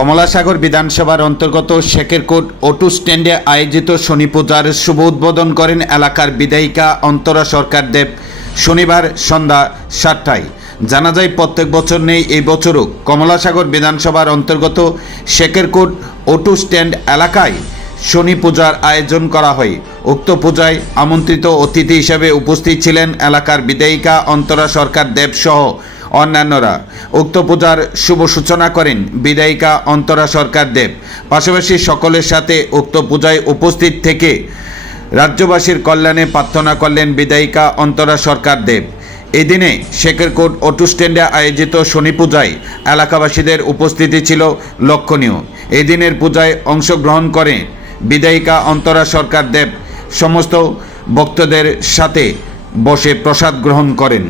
কমলাসাগর বিধানসভার অন্তর্গত শেখেরকোট অটু স্ট্যান্ডে আয়োজিত শনি পূজার শুভ উদ্বোধন করেন এলাকার বিধায়িকা অন্তরা সরকার দেব। শনিবার সন্ধ্যা সাতটায়। জানা যায়, প্রত্যেক বছর নেই, এই বছরও কমলাসাগর বিধানসভার অন্তর্গত শেখেরকোট অটু স্ট্যান্ড এলাকায় শনি পূজার আয়োজন করা হয়। উক্ত পূজায় আমন্ত্রিত অতিথি হিসেবে উপস্থিত ছিলেন এলাকার বিধায়িকা অন্তরা সরকার দেব সহ অন্যান্যরা। উক্ত পূজার শুভ সূচনা করেন বিধায়িকা অন্তরা সরকার দেব। পাশাপাশি সকলের সাথে উক্ত পূজায় উপস্থিত থেকে রাজ্যবাসীর কল্যাণে প্রার্থনা করলেন বিধায়িকা অন্তরা সরকার দেব। এদিনে শেখেরকোট অটো স্ট্যান্ডে আয়োজিত শনি পূজায় এলাকাবাসীদের উপস্থিতি ছিল লক্ষণীয়। এদিনের পূজায় অংশগ্রহণ করে বিধায়িকা অন্তরা সরকার দেব। সমস্ত ভক্তদের সাথে বসে প্রসাদ গ্রহণ করেন।